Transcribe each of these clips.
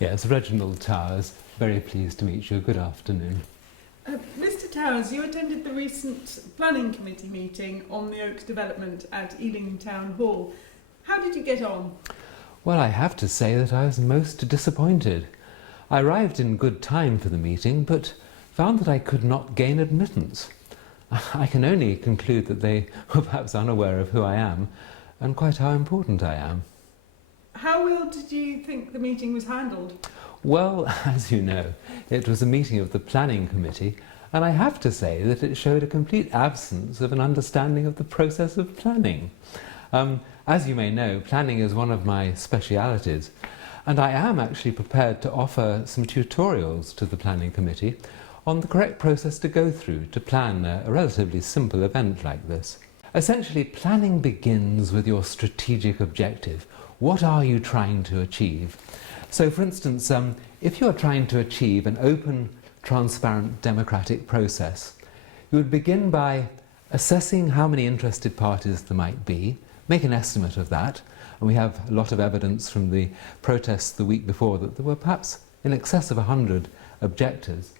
Yes, Reginald Towers. Very pleased to meet you. Good afternoon. Mr Towers, you attended the recent Planning Committee meeting on the Oaks development at Ealing Town Hall. How did you get on? Well, I have to say that I was most disappointed. I arrived in good time for the meeting, but found that I could not gain admittance. I can only conclude that they were perhaps unaware of who I am and quite how important I am. How well did you think the meeting was handled? Well, as you know, it was a meeting of the Planning Committee, and I have to say that it showed a complete absence of an understanding of the process of planning. As you may know, planning is one of my specialities, and I am actually prepared to offer some tutorials to the Planning Committee on the correct process to go through to plan a relatively simple event like this. Essentially, planning begins with your strategic objective. What are you trying to achieve? So, for instance, if you're trying to achieve an open, transparent, democratic process, you would begin by assessing how many interested parties there might be, make an estimate of that, and we have a lot of evidence from the protests the week before that there were perhaps in excess of 100 objectors.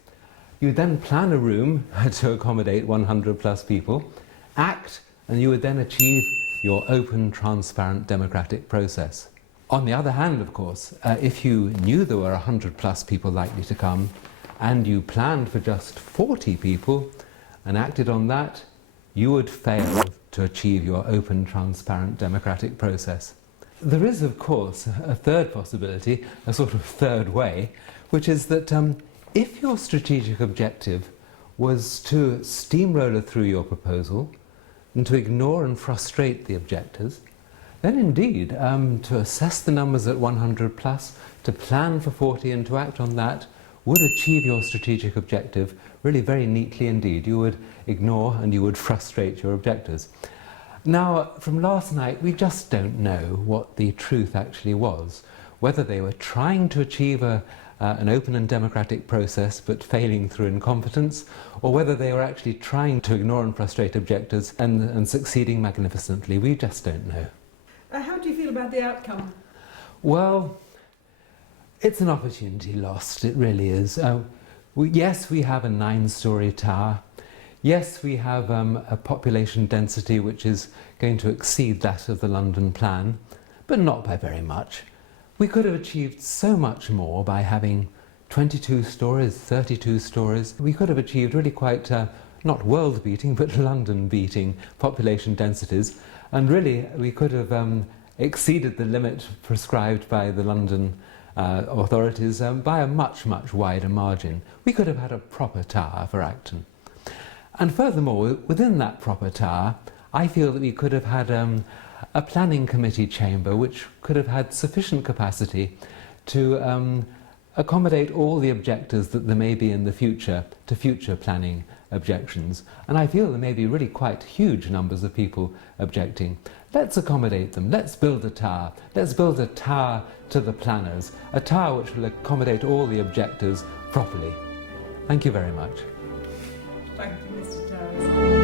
You would then plan a room to accommodate 100 plus people, act, and you would then achieve your open, transparent, democratic process. On the other hand, of course, if you knew there were 100 plus people likely to come and you planned for just 40 people and acted on that, you would fail to achieve your open, transparent, democratic process. There is, of course, a third possibility, a sort of third way, which is that if your strategic objective was to steamroller through your proposal and to ignore and frustrate the objectors, then indeed, to assess the numbers at 100 plus, to plan for 40 and to act on that would achieve your strategic objective really very neatly indeed. You would ignore and you would frustrate your objectors. Now, from last night, we just don't know what the truth actually was, whether they were trying to achieve an open and democratic process but failing through incompetence, or whether they were actually trying to ignore and frustrate objectors and succeeding magnificently. We just don't know. How do you feel about the outcome? Well, it's an opportunity lost, it really is. Yes, we have a 9-storey tower. Yes, we have a population density which is going to exceed that of the London plan, but not by very much. We could have achieved so much more by having 22 stories, 32 stories. We could have achieved really quite, not world-beating, but London-beating population densities. And really, we could have exceeded the limit prescribed by the London authorities by a much, much wider margin. We could have had a proper tower for Acton. And furthermore, within that proper tower, I feel that we could have had a planning committee chamber which could have had sufficient capacity to accommodate all the objectors that there may be in the future to future planning objections. And I feel there may be really quite huge numbers of people objecting. Let's accommodate them. Let's build a tower. Let's build a tower to the planners, a tower which will accommodate all the objectors properly. Thank you very much. Thank you, Mr Towers.